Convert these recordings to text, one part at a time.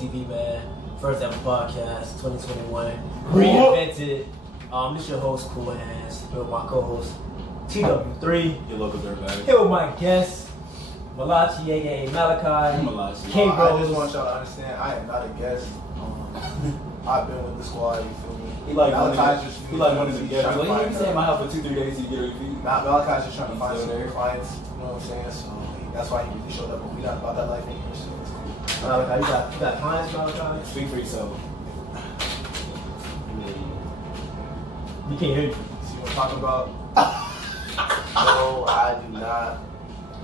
CHTV, man. First ever podcast, 2021. Reinvented. This your host, CoolHandzTV. Here with my co-host, TW3. Your local dirtbag. Here with my guest, Malachi, aka Malachi. Malachi. KBros3. I just want y'all to understand, I am not a guest. I've been with the squad, you feel me? He like one of the guests. Well, Well, you stay in my house for 2-3 days to get your feet. Malachi's just trying to find He's some still there. clients, you know what I'm saying? So that's why he showed up, but we not about that life anymore, so it's cool. Malachi, you got clients, Malachi? Speak for yourself. You can't hear you. See what I'm talking about? No, I do not.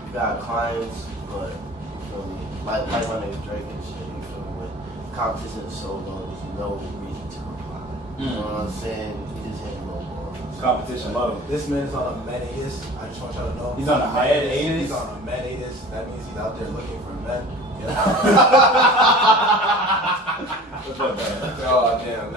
You got clients, but you feel me? Like my name is Drake and shit. You feel me? When competition is so low, there's no reason to reply. You know what I'm saying? You just ain't no more. Competition low. This man is on a hiatus. I just want y'all to know. He's on a hiatus? He's on a hiatus. That means he's out there looking for men. What's up, man? Oh, damn.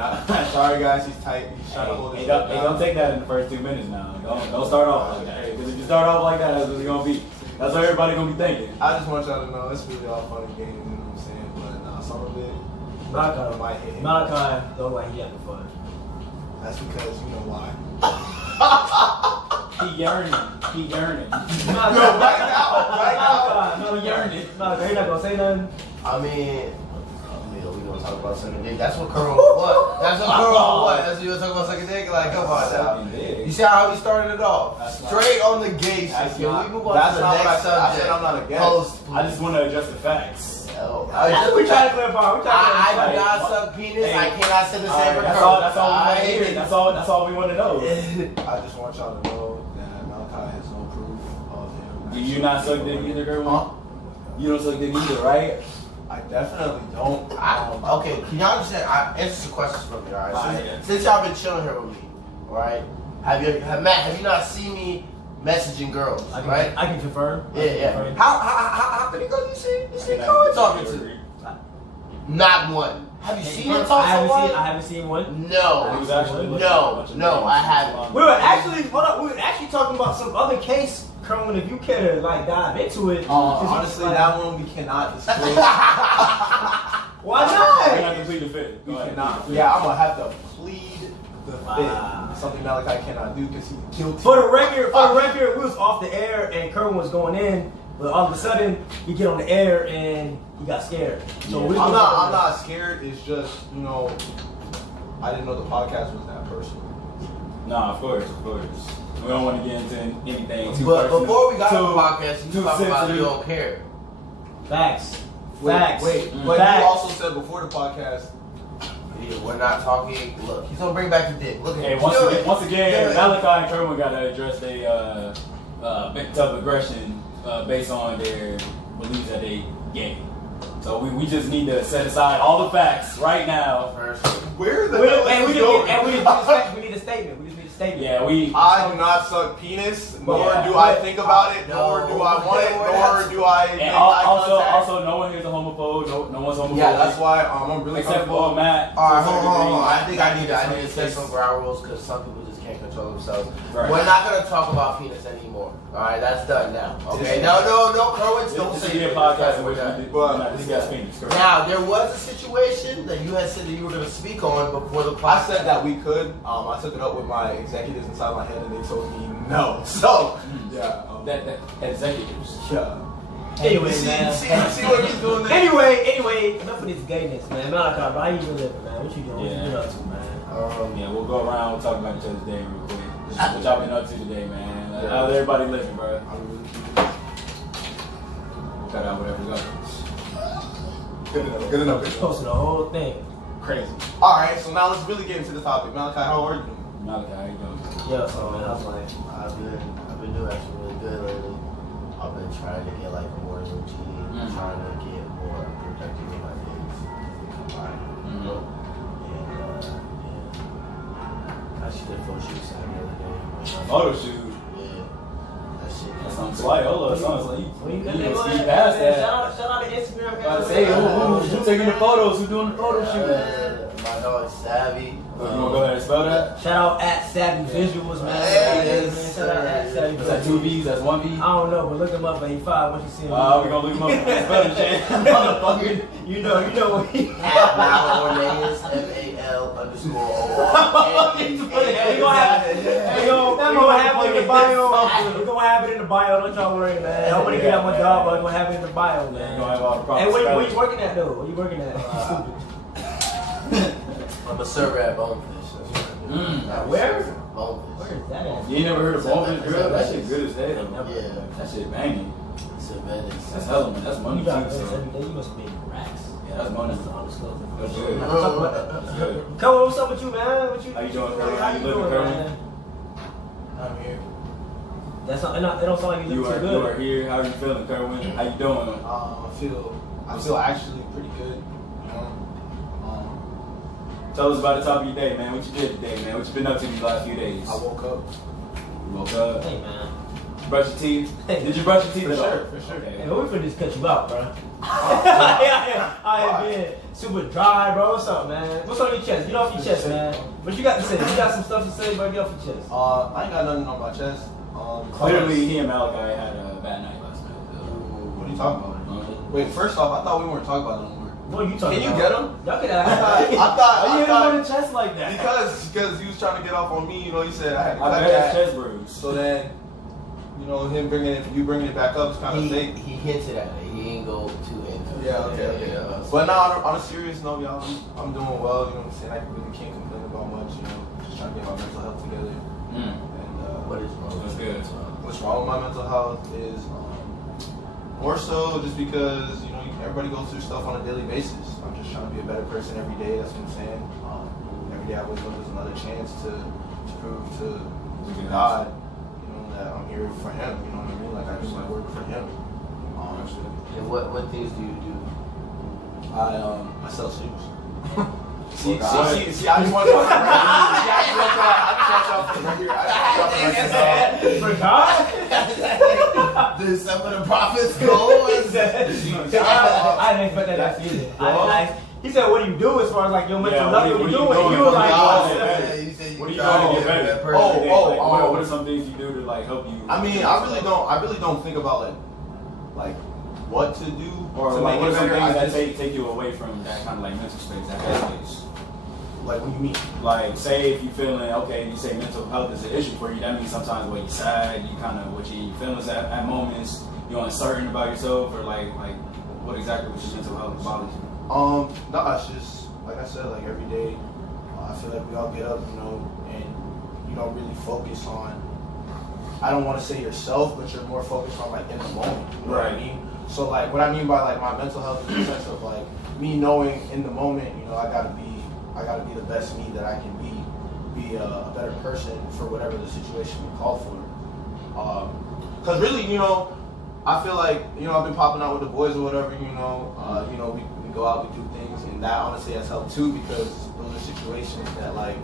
Sorry, guys. He's tight. He's trying to hold his head down. Don't take that in the first 2 minutes now. Don't start off like that. Because if you start off like that, that's what it's going to be. That's what everybody going to be thinking. I just want y'all to know it's really all fun and games, you know what I'm saying? But some of it might hit him. Malachi don't like he having fun. That's because you know why. He yearning. No, right now. No, yearning. Malachi, he not gonna say nothing. I mean, we gonna talk about second dick. That's what Curl what? That's what Curl what? That's what you gonna talk about second dick? Like, come on now. You see how we started it off? Straight on the gay shit. Can we move on to the next subject? I said I'm not a guest. I just want to address the facts. We trying to clarify. I do not suck penis. I cannot say the same for Curl. That's all we want to hear. That's all we want to know. I just want y'all to know that Malachi has no proof of him. Do you not suck dick either, girl? Huh? You don't suck dick either, right? I definitely don't. Okay, can y'all understand? Answer some questions for me, alright? Since y'all been chilling here with me, alright? Have you not seen me messaging girls, right? I can confirm. Yeah. How many girls you see Curl talking to? Not one. Have you seen him talk to one? I haven't seen one. No, I haven't. We were actually talking about some other case, Kerwin, if you care to like dive into it. Honestly, that one we cannot disclose. Why not? We're not complete the fit. We cannot. Yeah, I'm gonna have to plead the fifth. Something Malachi cannot do because he's guilty. For the record, we was off the air and Kerwin was going in, but all of a sudden he get on the air and he got scared. So I'm not scared. It's just, you know, I didn't know the podcast was that personal. Nah, of course. We don't want to get into anything too But personal. before we got on the podcast, you talk about you don't care. Facts. But you also said before the podcast. Yeah, we're not talking. Look, he's gonna bring back the dick. Look at him. Once again, Malachi and Kerwin got to address their big tough aggression based on their beliefs that they gay. So we just need to set aside all the facts right now. Where the we hell is this going? we need a statement. We just need a statement. Yeah, I do not suck penis, nor do I think about it, nor do I want it, nor do I make eye contact. Also, no one here's a homophobe. No one's homophobe. Yeah, that's why I'm really except for Matt. Alright, hold on. I think I need to set some ground rules because some people just can't control themselves. Right. We're not gonna talk about penis anymore. Alright, that's done now. Okay. No, Kerwin, don't This say is it. a podcast in We're which done. we not discuss penis. Now, there was a situation that you had said that you were going to speak on before the podcast. I said that we could. I took it up with my executives inside my head, and they told me no. So, yeah. That executives. Yeah. Anyway, see man. what he's doing there? Anyway, enough of this gayness, man. Malachi, bro, how you been living, man? What you doing? What you been up to, man? Yeah, we'll go around. We'll talk about each other's day real quick. What y'all been up to today, man? How's everybody living, bro? We'll cut out whatever goes. Good enough. Posting the whole thing. Crazy. Alright, so now let's really get into the topic. Malachi, how are you doing? Malachi, how you doing? Yeah, so man, how's life? I've been doing actually really good lately. I've been trying to get like a more routine, trying to get more productive in my days combined. And I actually did photo shoots the other day. Photo shoot? Yeah. That shit. That sounds slight. Hold up, sounds like You can see past that. Shout out to Instagram. I say, who's taking the photos? Who's doing the photo shoot? My my dog Savvy. You want to go ahead and spell that? Shout out at Savvy Visuals, man. Yes, Shout out at Savvy Is that 2 V's? That's 1 V? I don't know, but look him up and he fine once you see him. We're going to look him up and spell the shit. Motherfucker. You know what he At Mal_Orneas, MAL_OR. We gonna have it in the bio. We gonna have it in the bio. Don't y'all worry, man. I want to get out my job, but we're gonna have it in the bio, man. You're gonna have all the proper Hey, where spelling. you working at though? Where you working at? I'm a server at Bonefish. Where? Bonefish. Where is that at? You ain't never heard of Bonefish Grill? That shit good as hell. Yeah. That shit banging. It's a Venice. That's hella, man. That's money You too. got this So. every day. You must be making racks. Yeah, that's money. That's undisclosed. That's good. Talk about that. That's good. Come on, what's up with you, man? What you? How you doing, Kerwin? How How you you living, doing, Kerwin? man? I'm here. That's not. It don't sound like you You look too are good. here. How are you feeling, Kerwin? How you doing? I feel actually pretty good, you know. Tell us about the top of your day, man. What you did today, man? What you been up to these last few days? I woke up. You woke up. Hey, man. Brush your teeth. Did you brush your teeth For at all? sure, for sure. Okay. Hey, we finna just cut you out, bro. I ain't been super dry, bro. What's up, man? What's on your chest? Get off your chest, man. What you got to say? You got some stuff to say, bro? Get off your chest. I ain't got nothing on my chest. Clearly, he and Malachi had a bad night last night. What are you talking about? Wait, first off, I thought we weren't talking about it no more. What are you talking Can you about? get him? Y'all can I ask. thought Why you hit him on the chest like that? because he was trying to get off on me. You know, he said I had to I cut bet that. it's chest bruise. So then, you know, you bringing it back up is kind of fake. He hinted at it. He ain't go too into it. Yeah, okay. Yeah. But now, on a serious note, y'all, I'm doing well. You know what I'm saying? I really can't complain about much. You know, just trying to get my mental health together. And What is wrong? That's good. what's wrong with my mental health is more so just because you know everybody goes through stuff on a daily basis. I'm just trying to be a better person every day. That's what I'm saying. Every day I wake up, there's another chance to prove to God, you know, that I'm here for Him. You know what I mean? Like I do my work for Him. And what things do you do? I sell shoes. See, I just want to For God? Did some of the prophets go? I didn't expect that answer either. He said, "What do you do as far as like your mental Yeah, health? what What are you you doing?" doing? You were like, What are you doing to get better? What are some things you do to like help you? I mean, I really don't think about like what to do Or to like, make what it are some better. things I that just, take you away from that kind of like mental space, that headspace? like what you mean? Like, say if you're feeling okay, you say mental health is an issue for you. That means sometimes when you're sad, you kind of what your feelings at moments, you're uncertain about yourself, or like what exactly was your mental health bothers you? No, it's just like I said, like every day, I feel like we all get up, you know, and you don't really focus on. I don't want to say yourself, but you're more focused on like in the moment. You know what I Right. mean? So like what I mean by like my mental health is in the sense of like me knowing in the moment, you know, I gotta be the best me that I can be a better person for whatever the situation will call for. Cause really, you know, I feel like, you know, I've been popping out with the boys or whatever, you know, we go out, we do things, and that honestly has helped too because those are situations that like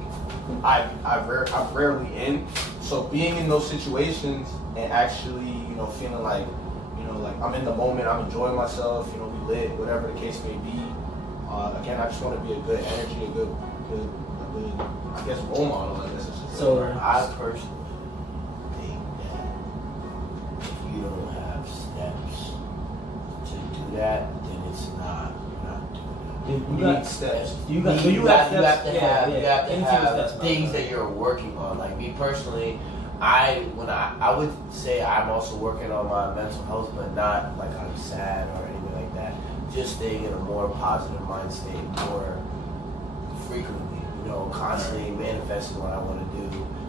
I'm rarely in. So being in those situations and actually, you know, feeling like, you know, like I'm in the moment, I'm enjoying myself, you know, we lit, whatever the case may be. Again, I just want to be a good energy, a good, I guess, role model. I guess. So I personally think that if you don't have steps to do that, then it's not doing it. you got steps. You You have to have steps, things that you're working on. Like me personally, I would say I'm also working on my mental health, but not like I'm sad or anything like that. Just staying in a more positive mind state more frequently. You know, constantly manifesting what I want to do,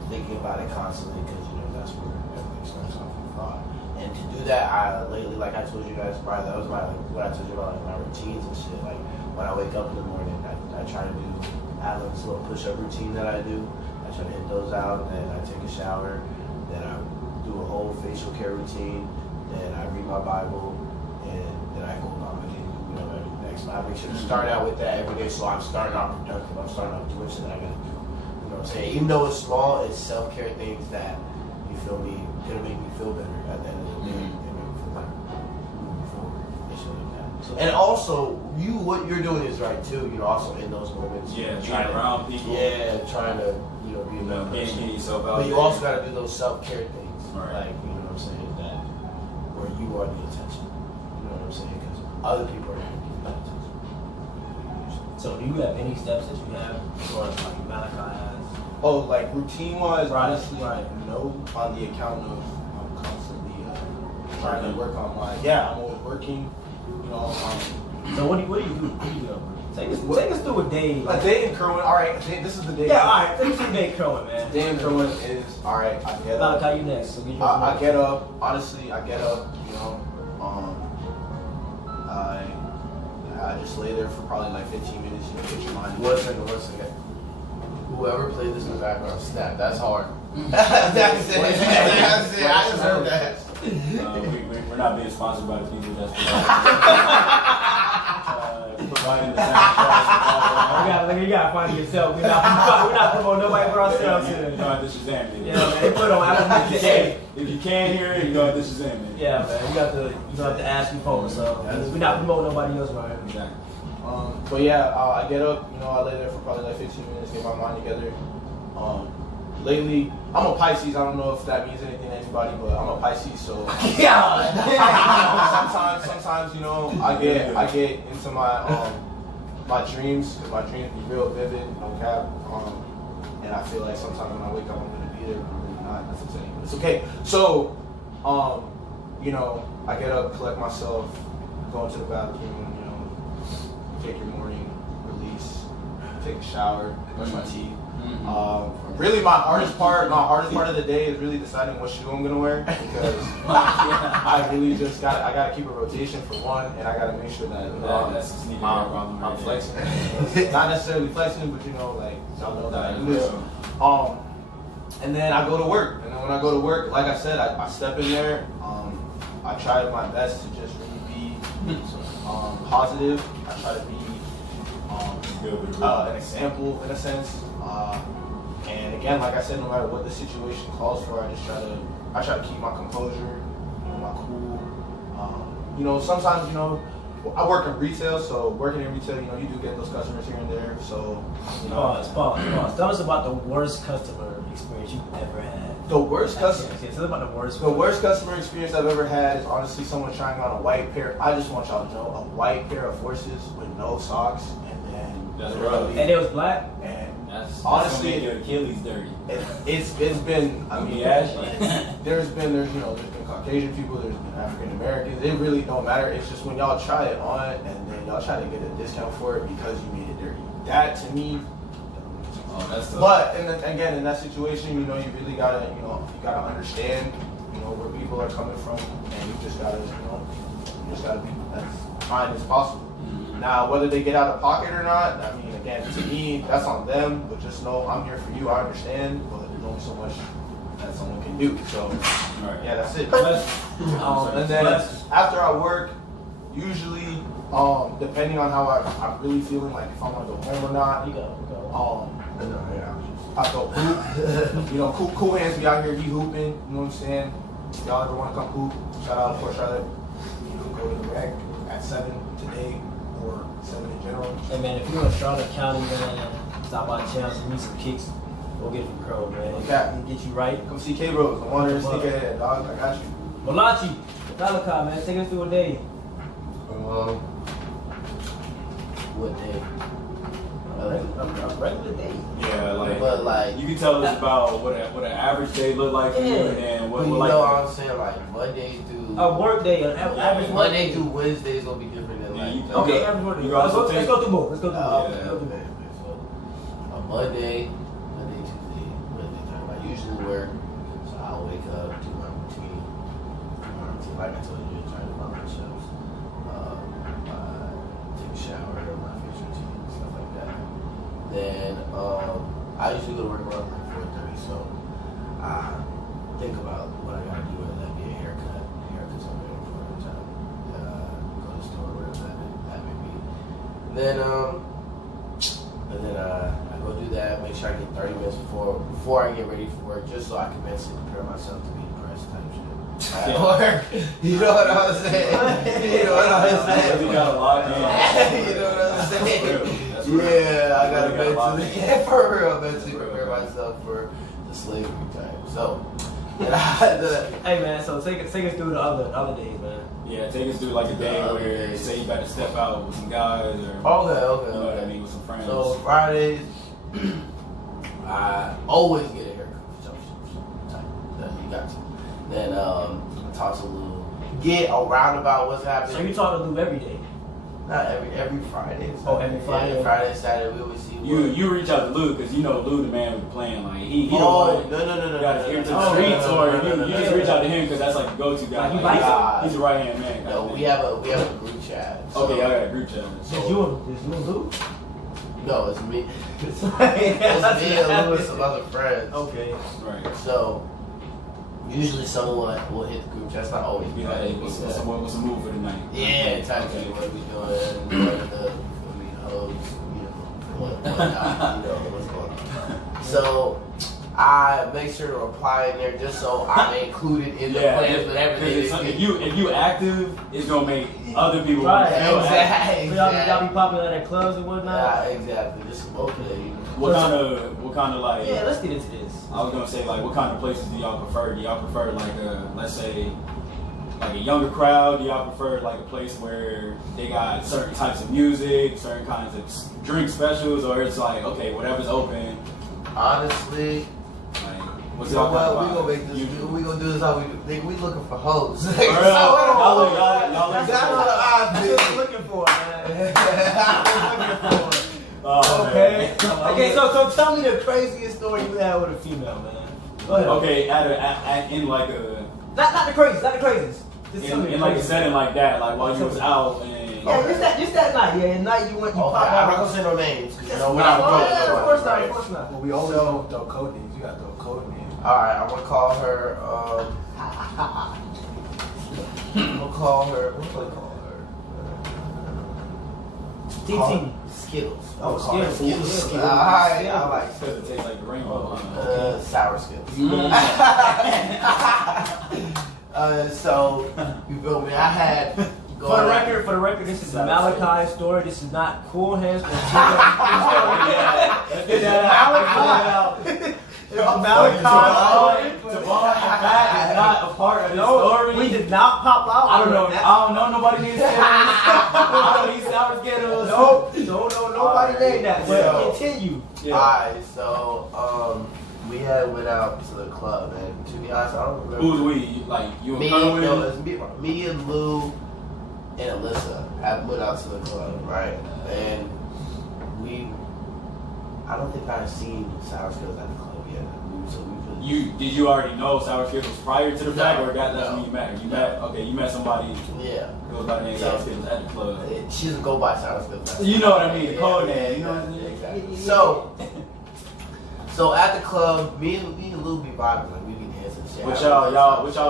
thinking about it constantly because you know that's where everything starts off with thought. And to do that, I lately, like I told you guys, probably that was what I told you about like my routines and shit. Like when I wake up in the morning, I try to do this little push-up routine that I do. I try to hit those out, then I take a shower, then I do a whole facial care routine, then I read my Bible, and then I go about my day. You know, next I make sure to start out with that every day, so I'm starting out productive. I'm starting out doing shit that I gotta do. You know what I'm saying? Even though it's small, it's self-care things that you feel me gonna make me feel better at the end of the day. And make me feel like moving forward and shit like that. So And also, what you're doing is right too. You know, also in those moments. Yeah, trying around people. Yeah, trying to be a better person. Getting yourself out. But you also got to do those self-care things, right. like you know what I'm saying, that where you are the attention. You know what I'm saying? Because other people are going to give you that attention. So do you have any steps that you have as far as like Malachi has? Oh, like routine-wise, Right, honestly, right. no. On the account of I'm constantly trying to work on my. Yeah, I'm always working. You know. So what do you do? Take us through a day. A day in Kerwin. All right, this is the day. Yeah, all right. Take us through a day in Kerwin, man. Day in Kerwin is all right. I get up. Malachi, you next. So get I get up. Honestly, I get up. You know, I just lay there for probably like 15 minutes. You know, get your mind. One second. Whoever played this in the background, snap. That's hard. That's it. I just heard that. We're not being sponsored by the people that's providing the soundtrack. You gotta find it yourself. We're not promoting nobody for ourselves here. You know, this is Shazam, man. Yeah, man. They put on Apple Music. If you can't hear it, you know this is Shazam, man. Yeah, man. You have to ask me for it. So we're not promoting nobody else, right? Exactly. But yeah, I get up. You know, I lay there for probably like 15 minutes, get my mind together. Lately, I'm a Pisces. I don't know if that means anything to anybody, but I'm a Pisces, so Yeah. sometimes you know, I get into my my dreams, because my dreams be real vivid, no cap. And I feel like sometimes when I wake up, I'm gonna be there, but I'm really not. That's insane, but it's okay. So, you know, I get up, collect myself, go into the bathroom, you know, take your morning release, take a shower, brush my teeth. Really, my hardest part of the day is really deciding what shoe I'm gonna wear, because I really just I gotta keep a rotation for one, and I gotta make sure that that's a sneaker problem. I'm flexing. Not necessarily flexing, but you know, like y'all know that I do this. And then I go to work, and then when I go to work, like I said, I step in there. I try my best to just really be positive. I try to be an example in a sense. And again, like I said, no matter what the situation calls for, I try to keep my composure, you know, my cool. You know, sometimes, you know, I work in retail, so working in retail, you know, you do get those customers here and there. So, you know, Pause. Tell us about the worst customer experience you've ever had. The worst customer. Tell us about the worst. The worst customer experience I've ever had is honestly someone trying on a white pair. I just want y'all to know, a white pair of Forces with no socks, and then That's literally- And it was black. And That's honestly, gonna make your Achilles dirty. it's been. I mean, Yeah. there's been Caucasian people, there's been African Americans. It really don't matter. It's just when y'all try it on and then y'all try to get a discount for it because you made it dirty. That to me. That's tough. But again, in that situation, you know, you really gotta, you gotta understand, you know, where people are coming from, and you just gotta be as kind as possible. Now, whether they get out of pocket or not, I mean, again, to me, that's on them. But just know I'm here for you. I understand, but there's only so much that someone can do. So, yeah, that's it. And then after I work, usually, depending on how I'm really feeling, like if I want to go home or not, I go hoop. You know, CoolHandzTV be out here, he hooping. You know what I'm saying? If y'all ever want to come hoop, shout out to Fort Charlotte. You know, go to the rec at 7 today. Or 7 in general. Hey man, if you're in Charlotte County, man, stop by Champs and meet some kicks. Go get from Crow, man. Okay. Get you right. Come see KBros3, the one sneak ahead, dog. I got you. Malachi, Malachi, man, take us through a day. What day? A regular day. Yeah, but like you can tell us about what an average day look like for you, and what you like. know what I'm saying? Like Monday through A work day, an average work Monday day. through Wednesday is gonna be different than like. Okay, average work day. Let's go through both. Let's go through both. Okay. So a Monday, Tuesday, Wednesday, Thursday. I usually work, so I'll wake up, do my routine. Like I told you, try to run myself. Take a shower, my face routine, stuff like that. Then I usually go to work around 4:30, so I think about what I gotta do, whether that be a haircut. Haircuts are very important. Go to the store, whatever that may be. Then I go do that. Make sure I get 30 minutes before I get ready for work, just so I can mentally prepare myself to be depressed type shit. at work. You know what I'm saying? You know what I'm saying? You got a lot in. You know what I'm saying? That's real. Yeah, I gotta Really got a lot mentally, in. for real, mentally prepare myself for the slavery time. So, Hey man, so take us through the other days, man. Yeah, take us through like a day where say you about to step out with some guys or okay. you know what I mean, with some friends. So Fridays, I always get a haircut. You got to. Then I talk to Lou, get around about what's happening. So you talk to Lou every day? Not every Friday. Oh, every Friday. Yeah, Friday, Saturday, we always see. You reach out to Lou because you know Lou the man with the plan. Like he Oh, don't want no. got his ear to the streets, or you just reach out to him because that's like the go-to guy. Like, Like, like he's a right hand man. No, we have a group chat. So, Okay, y'all got a group chat. Is you and Lou? No, it's me. It's me It's and Lou and some other friends. Okay. Right. So usually someone will hit the group chat. It's not always Be like, hey, what's the move for the night? Yeah, type of thing. What are we doing? What are the hoes? You know, whatnot, you know what's going on. So I make sure to reply in there just so I'm included in the plans with everything. If you active, it's gonna make other people Right. feel Exactly. So y'all be popping out at clubs and whatnot? Yeah, exactly. Just smoking it. What kind of like? Yeah, let's get into this. I was gonna say like, what kind of places do y'all prefer? Do y'all prefer like let's say, like a younger crowd? Do y'all prefer like a place where they got certain types of music, certain kinds of drink specials, or it's like okay, whatever's open? Honestly, Like, what's you know y'all what? kind We of gonna vibe? make this. We gonna do this how we do. Nigga, we looking for hoes. For real? Y'all That's That's what what I I'm was looking for, man. Oh, Okay. man. Okay, so tell me the craziest story you had with a female, man. Go ahead. Okay, in like a Not the craziest. Just tell me the in like a craziest. setting like that, like while you was out and Yeah, just that night. Yeah, at night you went, you Okay, popped I'm not out. gonna say no names because you know Oh, we're not going. yeah, of course not. Of course not. Well, we always know throw code names. You gotta throw code names. All right, I'm gonna call her. I'm gonna call her. What do I call her? TT. Skittles. Oh, I'm gonna call her Skittles. Skittles. Skittles. All right, I like because it tastes like the rainbow. sour Skittles. So you feel me? I had. For the record, this is Malachi's story. This is not CoolHandzTV. Malachi's story. Devon, that is not a part of this story. We did not pop out. I don't know. Nobody needs Skittles. I don't need sour Skittles. No, nobody named that. But Yeah. continue. Alright, so we had went out to the club, and to be honest, I don't remember. Who's we? Like you and Me, Colin? no, it's me and Lou and Alyssa have went out to the club, right? And I don't think I've seen Sour Skittles at the club yet. So we Did you already know sour Skittles prior to the fact, or that's no. when you met her? You met somebody yeah. who was about to name sour Skittles at the club. She doesn't go by Sour Skittles. You know what I mean? The code Yeah, name. You know what I mean? exactly. So at the club, me and Lou be vibing, like we be dancing and shit. What y'all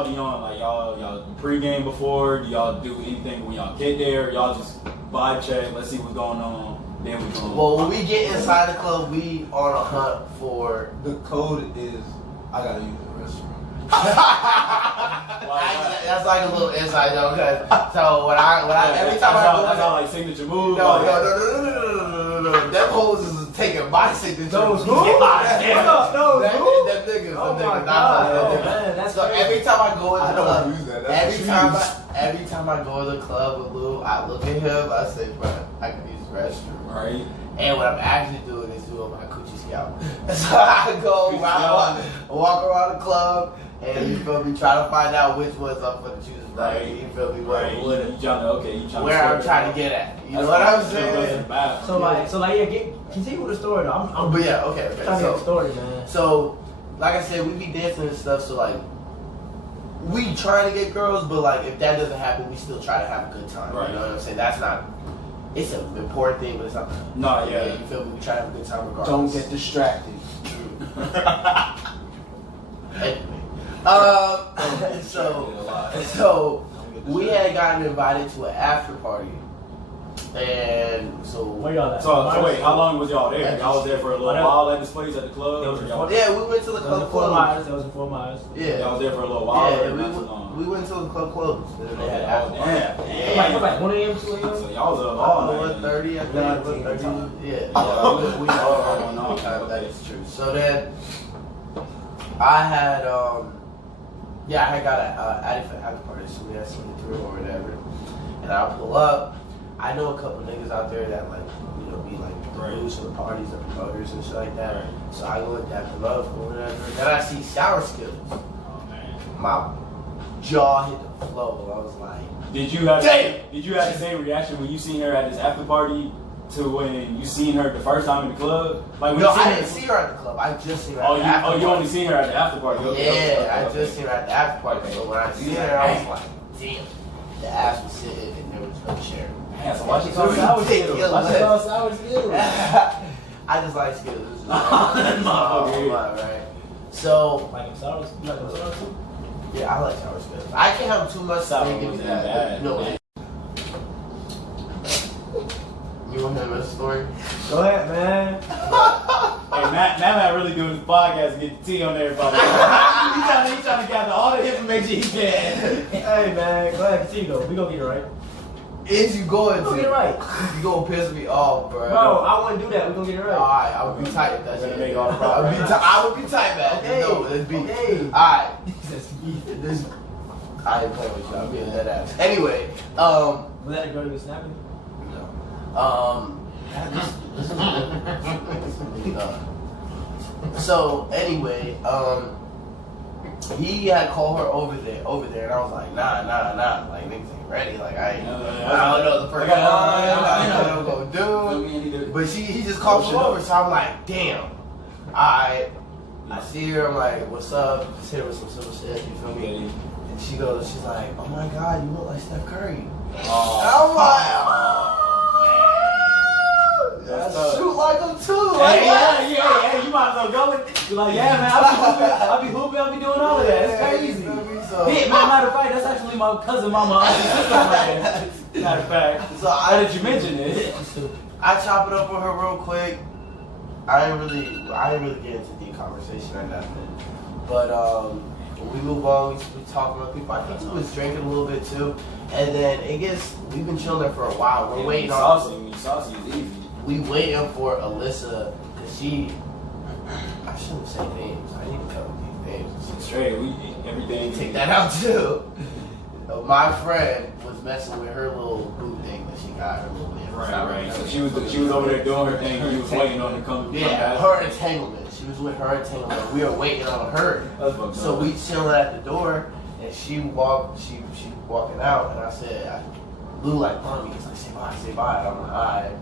be on? Like y'all pregame before? Do y'all do anything when y'all get there? Y'all just vibe check, let's see what's going on, then we go. Well, when we get inside the club, we on a hunt for. The code is I gotta use the restroom. That's like a little inside joke. So when I every time I go, that's how like signature move. no. Them hoes is taking my signature. Those who? Them Those who? niggas. Oh them my niggas. God, Them oh, niggas. man, that's So crazy. every time I go in I the don't club, use that. That's every time I go to the club with Lou, I look at him. I say, bro, I can use the restroom. Right. And what I'm actually doing is doing my coochie scout. So I go around, walk around the club, and you feel me, try to find out which ones I'm gonna choose. Right. You feel me? Right. You trying to Where I'm trying to get at. You know what I'm saying? So like, yeah, continue with the story though. I'm But yeah, okay. trying to get the story, man. So, like I said, we be dancing and stuff. So like, we trying to get girls, but like if that doesn't happen, we still try to have a good time. Right. You know what I'm saying? That's not. It's an important thing, but it's not. No, yeah. You feel me? We try to have a good time regardless. Don't get distracted. Anyway. So we had gotten invited to an after party And so Where y'all at? So wait, how long was y'all there? Y'all was there for a little while at this place at the club? yeah, we went to the club closed. That was in 4 miles. Yeah. Y'all was there for a little while. Yeah, we went until the club closed. And then they had after party. Like 1 a.m., 2 a.m. So y'all was up all night. 1:30, I think. 1:30. Yeah. We all that is true. So then I had I had got added for after party, so we had something through or whatever. And I pull up. I know a couple niggas out there that like, you know, be like produce for the parties and promoters and shit like that. Right. So I go and dap them up or whatever. Then I see Sour Skills. Oh man. My jaw hit the floor. I was like, Did you have the same reaction when you seen her at this after party to when you seen her the first time in the club? Like when no, I didn't see her at the club. I just seen her at the after party. You only seen her at the after party? Yeah, I just seen her at the after party. So when I seen her, I was like, damn. The ass was sitting and there was no chair. Man, so why she call Sour Skittles? Why she call Sour Skittles? I just like Skittles. Right? So, Like them sour, you like them sour too? yeah, I like Sour Skittles. I can't have too much Sour to give me that. bad. No. You want to hear another story? Go ahead, man. Hey, Matt really doing his podcast to get the tea on everybody. He's trying to gather all the information he can. Hey, man. Go ahead, continue though. We gonna get it right. Is you going We gonna to? get it right. You gonna piss me off, bro. Bro, I wouldn't do that. We gonna get it right. Alright, I would be tight if that's We're gonna it. make all the progress. I would be tight, man. Okay. No, let's be. Okay. Alright. This, I ain't playing with you. I'm being dead ass. Anyway, Was that the girl you was snapping? no. No. So anyway, he had called her over there, and I was like, nah, like niggas ain't ready, like I don't know the first line, I don't know what I'm gonna do, but he just called me over, so I'm like, damn, I see her, I'm like, what's up? Just hit her with some simple shit, you feel me? And she's like, oh my god, you look like Steph Curry. And I'm like, I shoot like him too. Like, Hey, you might as well go with it. You're like, yeah, man, I'll be hooping, I'll be doing all of that. It's crazy. So, Man, matter of fact, that's actually my cousin, mama, auntie, sister friend. Matter of fact. So How did you mention it? I chop it up with her real quick. I ain't really get into deep conversation or nothing. But we move on, we talk about people. I think he was drinking a little bit too. And then we've been chilling there for a while. We're waiting on. Saucy is easy. We waiting for Alyssa, cause I shouldn't say names. I need to cover these names. Straight, everything. Take that out too. My friend was messing with her little boot thing that she got. Her little Right. So she was over there doing her thing. You was waiting on her to come. Yeah, her entanglement. She was with her entanglement. We were waiting on her. So we chilling at the door, and she walking out, and I said, Lou like mommy. He's like, say bye. And I'm like, alright.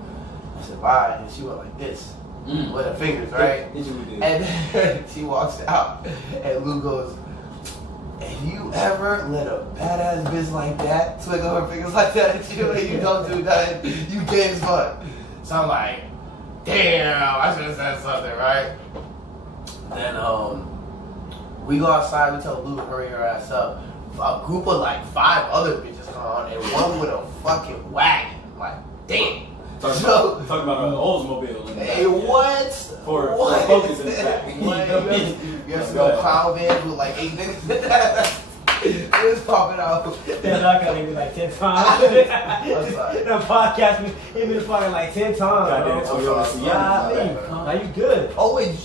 I said bye, and she went like this with her fingers, right? And then she walks out, and Lou goes, "If you ever let a badass bitch like that twinkle her fingers like that at you, and you don't do nothing, you gay as fuck." So I'm like, damn, I should have said something, right? Then we go outside, we tell Lou to hurry her ass up. A group of like 5 other bitches come on, and one with a fucking wagon. Like, damn. Talking about an Oldsmobile. Hey, what? For focus in the back. You ever see a clown van with like 8 niggas? It's popping out. That knock out me like 10 times. That podcast me, hit me the fucking like 10 times. Goddamn Toyota Sienna. Now you good. Oh wait.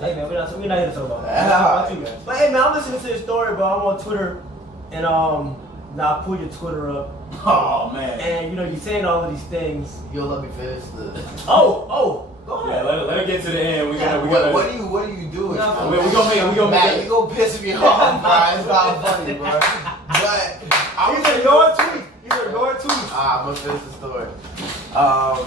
Hey man, we're not here to talk about that. But hey man, I'm listening to this story, bro. I'm on Twitter, and now I pull your Twitter up. Oh man. And you know you're saying all of these things. You'll let me finish the. Oh, go ahead. Yeah, let her get to the end. What are you doing? We gonna Man, you gonna piss me off, bro. It's not funny, bro. But These are your tweets. I'm gonna finish the story.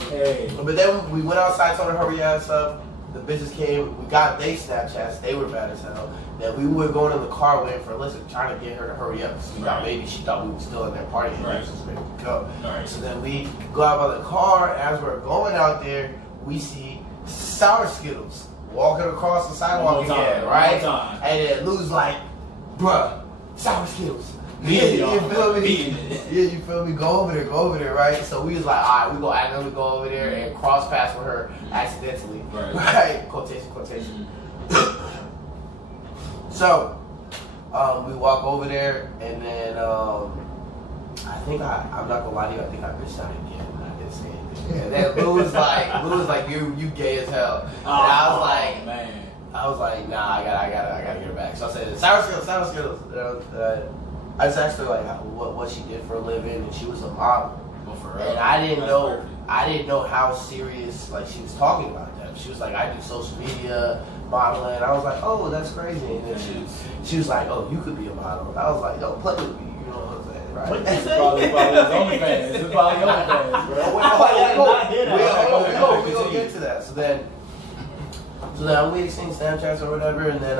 Hey. But then we went outside, told her hurry ass up. The bitches came. We got they Snapchats. They were bad as hell. Then we were going in the car waiting for Alyssa, trying to get her to hurry up. So maybe she thought we were still in there partying. Right. So ready to go. Right. So then we go out by the car. As we're going out there, we see Sour Skittles walking across the sidewalk again, right? And then Lou's like, bruh, Sour Skittles. Being You feel me? Being it. Yeah, you feel me? Go over there, right? So we was like, all right, we gonna accidentally go over there and cross paths with her accidentally, right? Quotation. So we walk over there, and then I think I'm not gonna lie to you, I think I bitched out again. I didn't say anything. And then Lou was like, you gay as hell. And I was like, man. I was like, nah, I gotta get her back. So I said, sour skills. I just asked her like what she did for a living, and she was a model. Well, for real. And I didn't That's know perfect. I didn't know how serious like she was talking about that. She was like, I do social media modeling. I was like, oh, that's crazy. And then she was like, oh, you could be a model. I was like, don't play with me. You know what I'm saying, right? What did you say? Probably OnlyFans. It's probably OnlyFans, bro. We gonna get to that. So then we exchange Snapchats or whatever, and then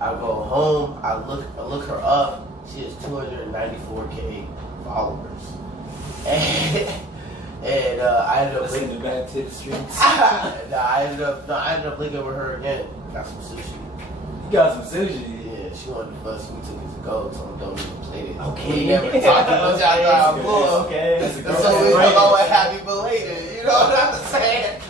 I go home. I look her up. She has 294K followers, and I ended up Listen to bad tip streets. I ended up linking with her again. Got some sushi. You got some sushi. Yeah, she wanted to bust. We took it to go. So I don't even play it. Okay. We never talked about that. Okay. So we come on with happy belated. You know what I'm saying?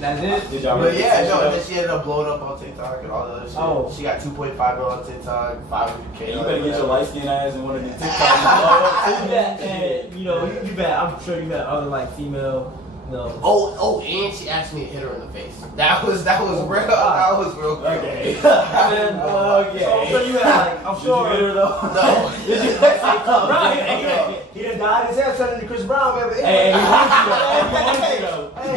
That's it. Did y'all But really yeah, see no, the and then she ended up blowing up on TikTok and all the other shit. Oh. She got 2.5 million on TikTok, 500K. Hey, you better get your light skin ass in one of these TikToks. And you know, you bet. I'm sure you met other like female. You know. Oh, and she asked me to hit her in the face. That was real. That was real quick. Okay. Okay. So I'm sure you had like. I'm sure. Did you hit her though? No. Did you? Right. He done died his ass turning to Chris Brown, baby. Hey,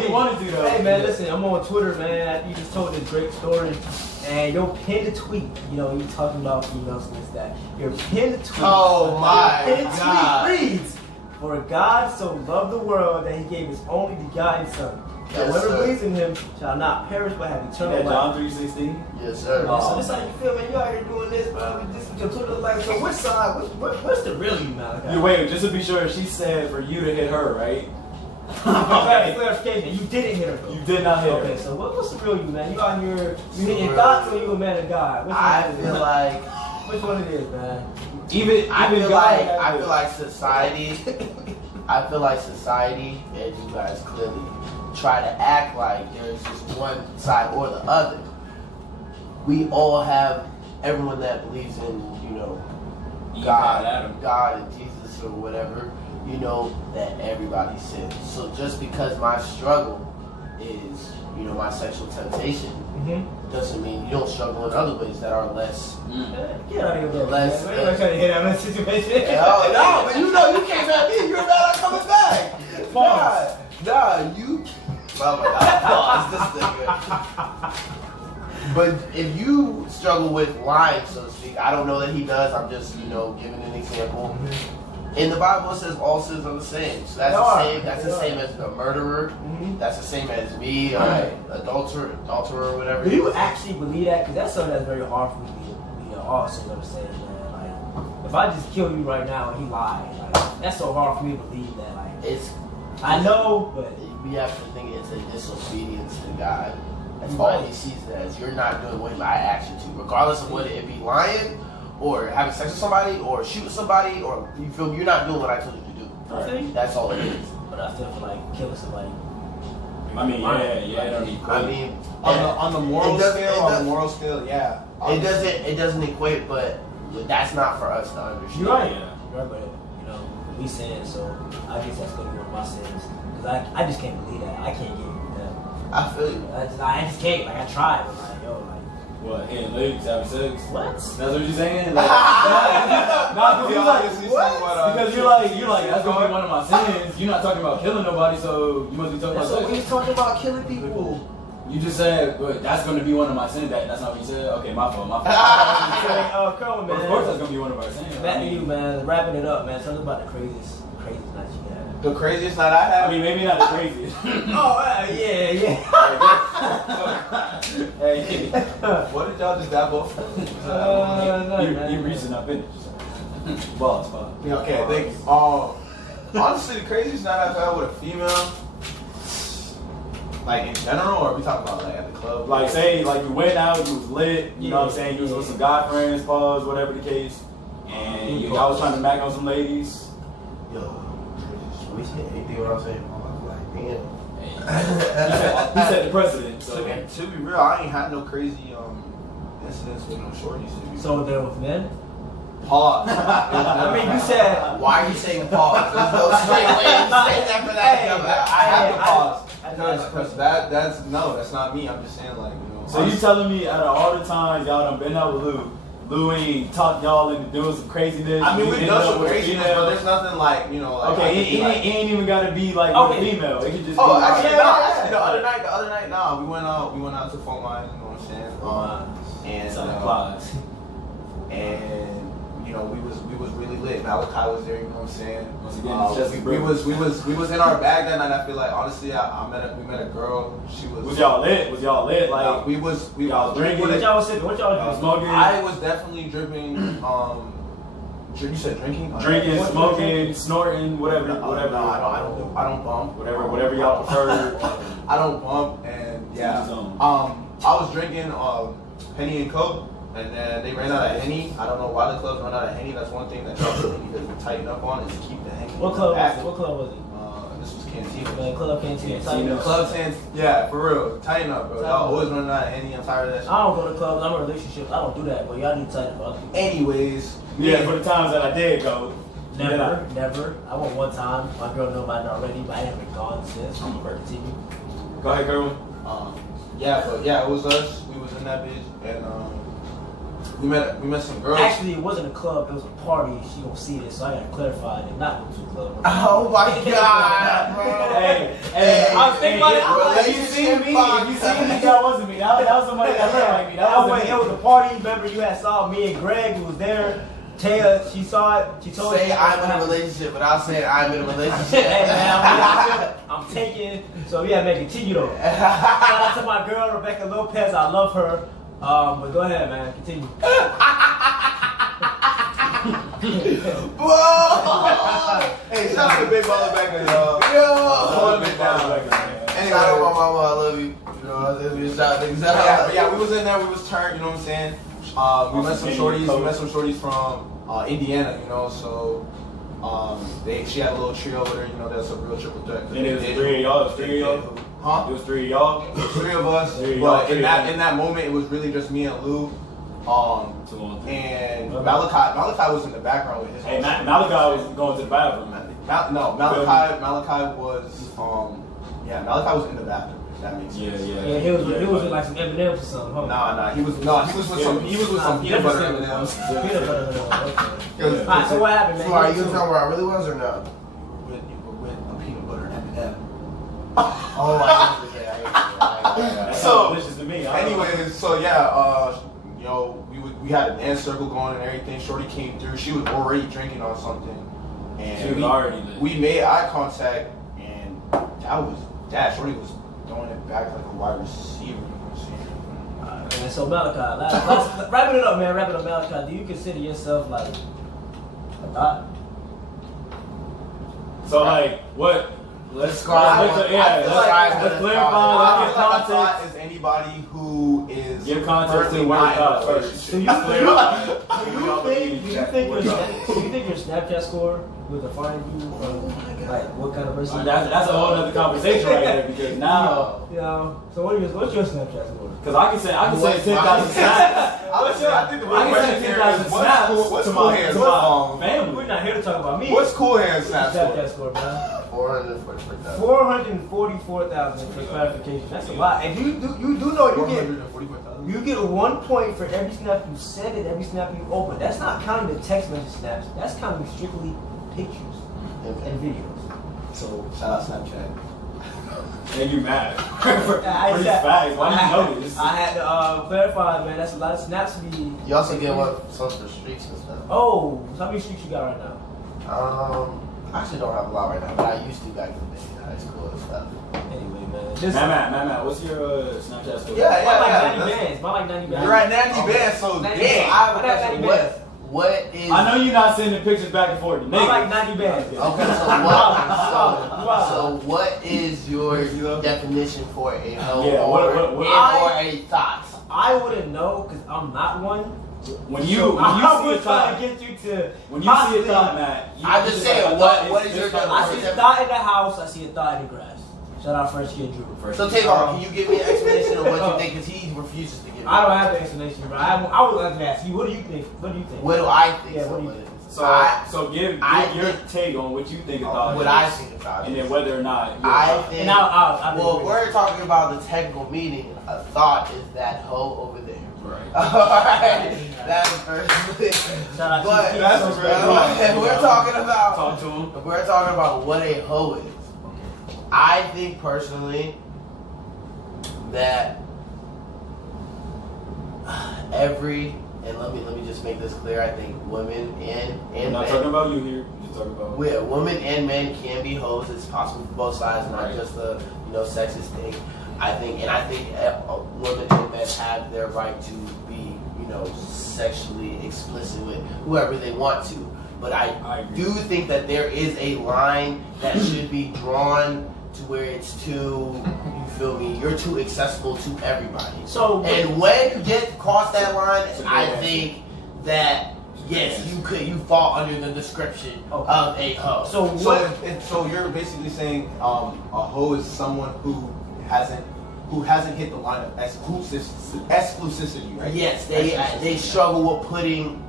he wanted to though. Hey man, listen, I'm on Twitter, man. You just told this great story, and your pinned tweet. You know, you talking about females and this that. Your pinned tweet. Oh my your pinned God. tweet reads, "For God so loved the world that He gave His only begotten Son. That Yes, whoever sir. believes in Him shall not perish but have eternal That life." John 3:16. Yes, sir. Man, so this how you feel, man. You out here doing this, bro. This is your Twitter like. So which side? What's the real you, Malachi? You wait, just to be sure, she said for you to hit her, right? Okay, clarification. You didn't hit her. Though. You did not hit her. Okay, so what's the real you, man? You out here, you hitting thoughts or you a man of God? Which one I it is? feel like Which one it is, man? I feel like society. I feel like society, and you guys clearly try to act like there's just one side or the other. We all have everyone that believes in, you know, God and Jesus or whatever, you know, that everybody sins. So just because my struggle is, you know, my sexual temptation, doesn't mean you don't struggle in other ways that are less. Get out of here, bro. Less- We're not trying to hit out of that situation. No, but you know you came at me. You're not coming back. Pause. Nah, you. Oh my God, pause. This nigga. But if you struggle with lying, so to speak, I don't know that he does. I'm just, you know, giving an example. In the Bible, it says all sins are the same. So that's the same. That's the same as the murderer. That's the same as me, adulterer, or whatever. Do you actually believe that? Because that's something that's very hard for me to believe. All sins are the same, man. Like, if I just kill you right now and he lied, like, that's so hard for me to believe that. Like, It's. I know, but We have to think it's a disobedience to God. That's all He sees it as. You're not doing what I asked you to, regardless of whether it be lying, or having sex with somebody, or shooting somebody, or you feel me, you're not doing what I told you to do. Right. That's all it is. but I still feel like killing somebody. I mean, yeah, it don't equate. I mean, On the moral it doesn't- scale, it on the doesn't- moral scale, yeah. it doesn't equate, but that's not for us to understand. You're right. Yeah. You're right, but you know, we sin, so I guess that's gonna be one of my sins. Cause I just can't believe that. I can't get that. I feel you. I just can't. Like I tried, but like yo, like What, hitting legs, having sex? what? That's what you're saying? Like, nah, because you're like, that's gonna be one of my sins. You're not talking about killing nobody, so you must be talking That's about what sex. he's talking about, killing people. You just said, but that's gonna be one of my sins. That's not what you said? Okay, my fault. Okay, come on, But man. of course that's gonna be one of our sins. Back to you, man. Wrapping it up, man. Tell us about the craziest night you had. The craziest night I had. I mean, maybe not the craziest. Oh, yeah. Hey, What did y'all just dab off? you reached and I finished. Boss. Okay, thank you. Honestly, the craziest night I've had with a female, like in general, or are we talking about like at the club? Like, say, like you went out, you was lit, you know what I'm saying? You was with some guy friends, pause, whatever the case. and y'all was trying to mac on some ladies. Yo, we said anything what I'm saying. I was like, damn. He set the precedent. So. To be real, I ain't had no crazy incidents with no shorties. So they're with men? Pause. I mean, you said. Why are you saying pause? There's no straight way to say that for that. I have to pause because that's not me. I'm just saying like So you telling me out of all the times y'all done been out with Lou ain't talked y'all into doing some craziness? I mean, we've done some craziness, but there's nothing like like, okay, it ain't even gotta be like with a female. It could just be. Actually, the other night, nah, we went out to Phone Line. You know what I'm saying? And we was really lit. Malachi was there. You know what I'm saying? We was in our bag that night. I feel like honestly, we met a girl. She was. Was y'all lit? Like we y'all drinking. What y'all was sipping? What y'all drinking? Smoking. I was definitely dripping. You said drinking? Drinking, smoking, snorting, whatever. No, I don't bump. Whatever y'all prefer. I don't bump, and yeah. I was drinking Henny and Coke, and then they ran out of Henny. I don't know why the clubs run out of Henny. That's one thing that y'all really need to tighten up on is to keep the Henny. What club was it? What club was it? This was Cantina. Man, Club Cantina. Club Hands, yeah, for real. Tighten up, bro. Y'all always running out of Henny. I'm tired of that shit. I don't go to clubs. I'm in relationships. I don't do that, but y'all need to tighten up. Anyways. Yeah, for the times that I did go. Never. I went one time. My girl know about it already, but I haven't gone since. I'm a TV. Go ahead, girl. It was us. We was in that bitch, and we met some girls. Actually, it wasn't a club. It was a party. She don't see this, so I gotta clarify. It did not go to a club. Oh my god, bro. Hey, I was thinking about it. If you see me, that wasn't me. That was somebody that looked like me. That wasn't me. It was a party. Remember, you had saw me and Greg who was there. Taya, she saw it. She told me. Say I'm in a relationship, but I said I'm in a relationship. Hey man, I'm taking. So yeah, man, continue though. Shout out to my girl Rebecca Lopez. I love her. But go ahead, man. Continue. Whoa! Hey, shout out to Big Baller back in Yo! Hold it down. Anyway, shout out to my mama. I love you. You know what I'm saying? We shout niggas out. Yeah, we was in there. We was turned. You know what I'm saying? We met some shorties from Indiana. You know, so she had a little trio with her. You know, that's a real triple threat. And it was 3 of y'all. Huh? It was 3 of y'all. 3 of us. But in that moment, it was really just me and Lou. And Malachi was in the background with his. Hey, Malachi was going to the bathroom. Malachi was in the bathroom. That makes sense. Yeah, he was with like some M&M's or something. Huh? Nah, he was with some peanut butter M&M's. Peanut butter M&M's. Alright, so what happened, man? So are you gonna tell me where I really was or no? With a peanut butter M&M. Oh, That's so delicious to me. Anyways, we had a dance circle going and everything. Shorty came through. She was already drinking on something, and she was already lit. We made eye contact, and Shorty was throwing it back like a wide receiver. And so Malachi, let's wrap it up, man. Wrap it up, Malachi. Do you consider yourself like a thought? So like what? Let's clarify. Let's give context. Is anybody who is give context to what first. Do you think your Snapchat score would define you? Like what kind of person? That's a whole other conversation right there because now. So what's your Snapchat score? Because I can say 10,000 snaps. I think the real question here is what's CoolHandz's family? We're not here to talk about me. What's CoolHandz's Snapchat score, man? 444,000 for clarification. That's a lot. And you do know you get 1 point for every snap you send and every snap you open. That's not counting the text message snaps. That's counting strictly pictures and videos. So shout out Snapchat. And you mad? Why you know this? I had to clarify, man. That's a lot of snaps to be. You also get some for streaks and stuff. Oh, so how many streaks you got right now? I actually don't have a lot right now, but I used to back in the day. High school and stuff. Anyway, man. Matt, what's your Snapchat score? Mine like 90 bands. Mine like 90 bands. You're at 90 bands, so damn. I have 90 bands. What is? I know you're not sending pictures back and forth. I like 90 bands. Okay, so what is your definition for a hoe or a thought? I wouldn't know because I'm not one. When you see a thought, get you to when you see a thought, Matt, I'm just saying, what is your I see a thought in the house. I see a thought in the grass. Shout out Fresh Kid Drew. So Tavon, can you give me an explanation of what you think? Because he refuses to give me. I don't have the explanation, but I would like to ask you. What do you think? What do you think? What do I think? Yeah, what do you think? So give your take on what you think about what I think about it, and then whether or not I think. And well, we're talking about the technical meaning. A thought is that hoe over there. Right. Alright. That's personally. But we're talking about. Talk to him. We're talking about what a hoe is. I think personally that and let me just make this clear. I think women and I'm not men, talking about you here. Just talking about women and men can be hoes. It's possible for both sides, not right. just the sexist thing. I think women and men have their right to be sexually explicit with whoever they want to. But I do think that there is a line that should be drawn to where it's too, you feel me, you're too accessible to everybody. So and when you get across that line, I think that yes, you fall under the description of a hoe. So you're basically saying a hoe is someone who hasn't hit the line of exclusivity, right? Yes, they struggle with putting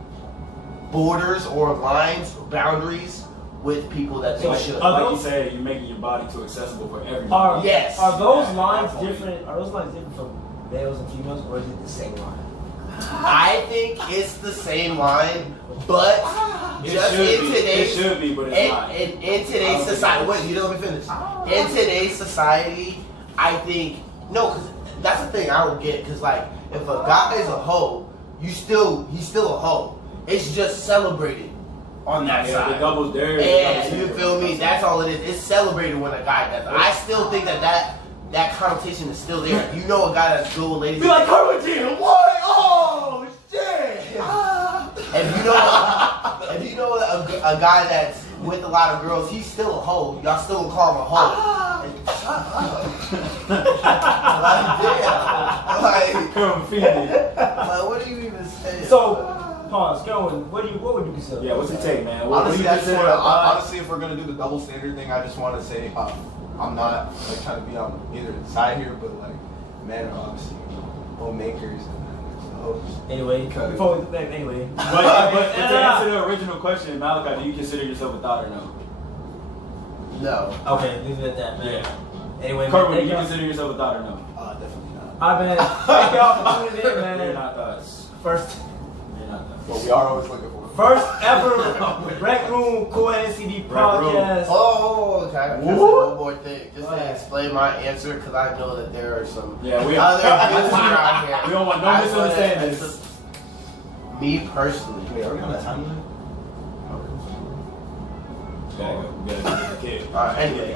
borders or lines, or boundaries with people that they should. Like you said, you're making your body too accessible for everybody. Yes. Are those lines different? Are those lines different from males and females, or is it the same line? I think it's the same line, but just in today's in today's society. Wait, you don't let me finish. In today's society, I think because that's the thing I don't get. Because like, if a guy is a hoe, he's still a hoe. It's just celebrated on that side. The doubles there. And you feel me? That's all it is. It's celebrated when a guy does it. I still think that connotation is still there. You know a guy that's good with ladies. Be like Carmagina, what? Oh shit! If you know a guy that's with a lot of girls, he's still a hoe. Y'all still gonna call him a hoe. Like, what do you even say? So. Pause. Going. What would you consider? Yeah, what's your take, man? Honestly, if we're gonna do the double standard thing, I just want to say I'm not like trying to be on either side here, but like men are obviously homemakers and hoes. Anyway, anyway. But to answer the original question, Malachi, do you consider yourself a thought or no? No. Okay, leave it at that, man. Yeah. Anyway, Kerwin, do you consider yourself a thought or no? Definitely not. Thank y'all for tuning in, man. You're not thoughts. First. But we are always looking for first ever Rec Room CoolHandzTV podcast. Oh, okay. I can say one more thing. Just to explain my answer, because I know that there are some other businesses around here. We don't want no misunderstandings. Me personally. Wait, are we on that timeline? Anyway.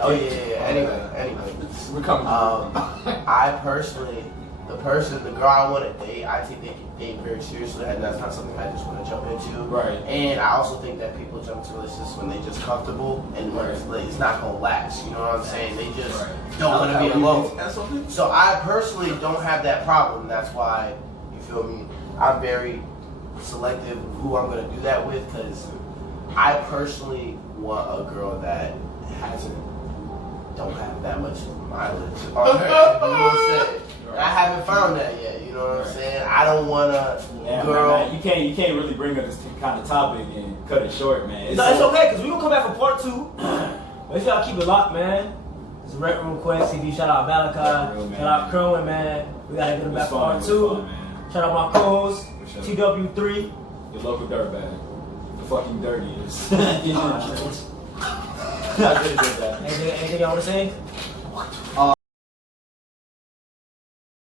Anyway. We're coming. I personally, the girl I want to date, I think they can date very seriously, and that's not something I just want to jump into. Right. And I also think that people jump to relationships when they're just comfortable and when it's not gonna last. You know what I'm saying? They just don't want to be alone. So I personally don't have that problem. That's why, you feel me, I'm very selective of who I'm gonna do that with, because I personally want a girl that don't have that much mileage on her. You know what I'm saying? And I haven't found that yet. You know what I'm saying? I don't want a girl. Man, you can't really bring up this kind of topic and cut it short, man. It's okay, because we're gonna come back for part 2. Make sure y'all keep it locked, man. It's a Rec Room CoolHandzTV. Shout out Malachi. Shout out Kerwin, man. We gotta get him back for part 2. Shout out my co-host, TW3. Your local dirtbag. The fucking dirtiest. Anything y'all wanna say?